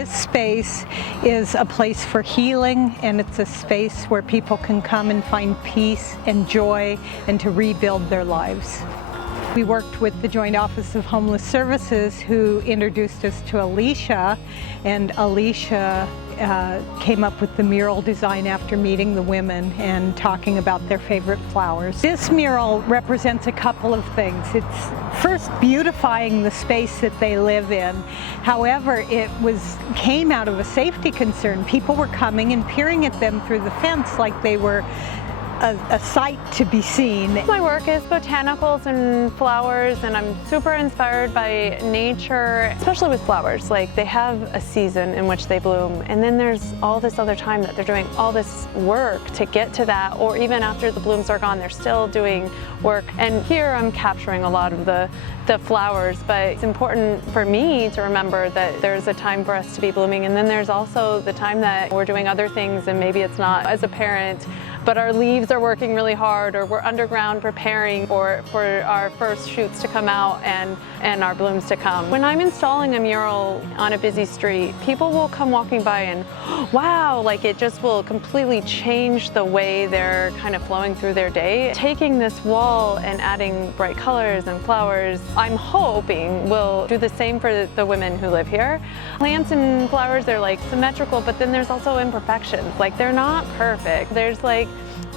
This space is a place for healing, and it's a space where people can come and find peace and joy and to rebuild their lives. We worked with the Joint Office of Homeless Services, who introduced us to Alicia, and Alicia came up with the mural design after meeting the women and talking about their favorite flowers. This mural represents a couple of things. It's first beautifying the space that they live in. However, it came out of a safety concern. People were coming and peering at them through the fence like they were a sight to be seen. My work is botanicals and flowers, and I'm super inspired by nature, especially with flowers. Like, they have a season in which they bloom, and then there's all this other time that they're doing all this work to get to that, or even after the blooms are gone, they're still doing work. And here I'm capturing a lot of the flowers, but it's important for me to remember that there's a time for us to be blooming, and then there's also the time that we're doing other things, and maybe it's not as a parent, but our leaves are working really hard, or we're underground preparing for our first shoots to come out and our blooms to come. When I'm installing a mural on a busy street, people will come walking by and, wow, like, it just will completely change the way they're kind of flowing through their day. Taking this wall and adding bright colors and flowers, I'm hoping will do the same for the women who live here. Plants and flowers, they're like symmetrical, but then there's also imperfections. Like, they're not perfect. There's like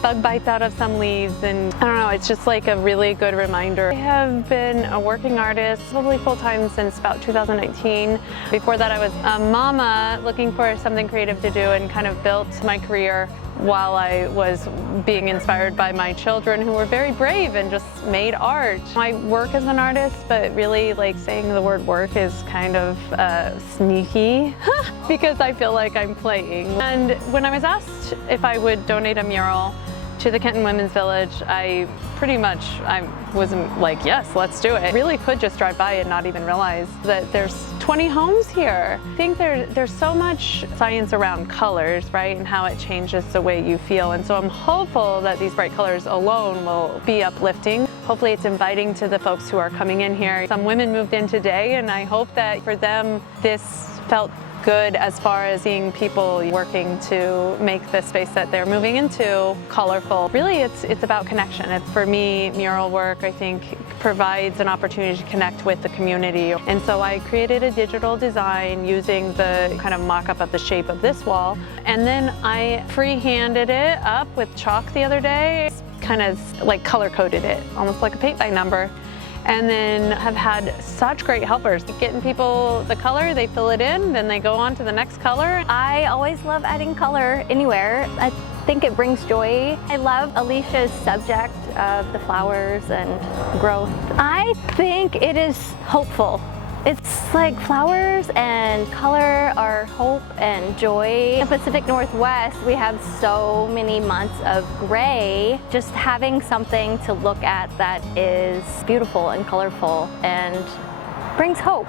bug bites out of some leaves, and I don't know, it's just like a really good reminder. I have been a working artist probably full-time since about 2019. Before that, I was a mama looking for something creative to do, and kind of built my career while I was being inspired by my children, who were very brave and just made art. I work as an artist, but really, like, saying the word work is kind of sneaky because I feel like I'm playing. And when I was asked if I would donate a mural to the Kenton Women's Village, I was like, yes, let's do it. I really could just drive by and not even realize that there's 20 homes here. I think there's so much science around colors, right, and how it changes the way you feel. And so I'm hopeful that these bright colors alone will be uplifting. Hopefully it's inviting to the folks who are coming in here. Some women moved in today, and I hope that for them this felt good as far as seeing people working to make the space that they're moving into colorful. Really, it's about connection. It's, for me, mural work, I think, provides an opportunity to connect with the community. And so I created a digital design using the kind of mock-up of the shape of this wall. And then I free-handed it up with chalk the other day, kind of like color-coded it, almost like a paint-by-number. And then have had such great helpers. Getting people the color, they fill it in, then they go on to the next color. I always love adding color anywhere. I think it brings joy. I love Alicia's subject of the flowers and growth. I think it is hopeful. It's like flowers and color are hope and joy. In the Pacific Northwest, we have so many months of gray. Just having something to look at that is beautiful and colorful and brings hope.